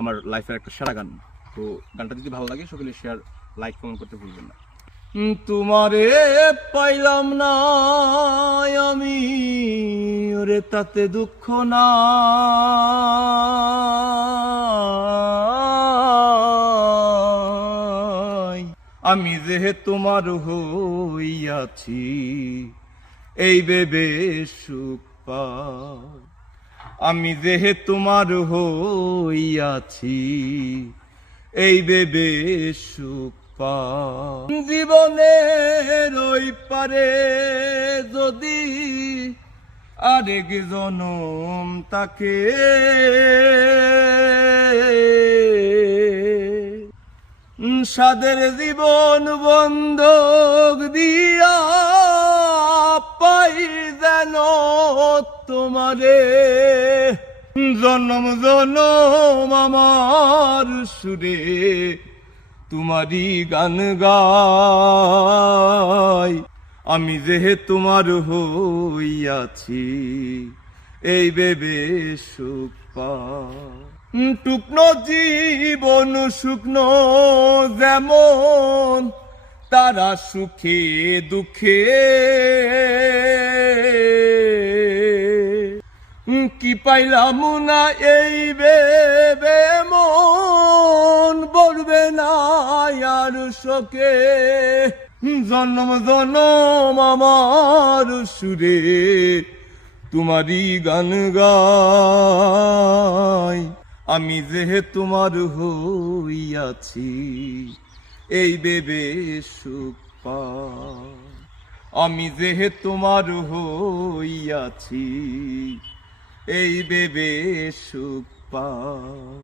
আমার লাইফের একটা সেরা গান। তো গানটা যদি ভালো লাগে সকলে শেয়ার, লাইক, কমেন্ট করতে ভুলবেন না। তোমারে পাইলাম না আমি, ওরে তাতে দুঃখ না, আমি যে তোমার হইয়াছি এই ভেবে সুখ পাই। আমি যে তোমার হইয়াছি এই ভেবে সুখ পাই। জীবনের ওই পারে যদি আরেক জনম তাকে, সাদের জীবন বন্ধক দিয়া পাই যেন তোমারে, জনম জনম আমার সুরে তোমারই গান গাই। আমি যে তোমার হইয়াছি এই ভেবে সুখ পাই। টুকনো জীবন শুকনো যেমন তারা সুখে দুঃখে, কি পাইলাম না এই ভেবে মন বলবে না আর শোকে, জন্ম জন্ম আমার সুরে তোমারই গান গাই। আমি যে তোমার হইয়াছি এই ভেবে সুখ পাই। আমি যে তোমার হইয়াছি এই ভেবে সুখ পাই।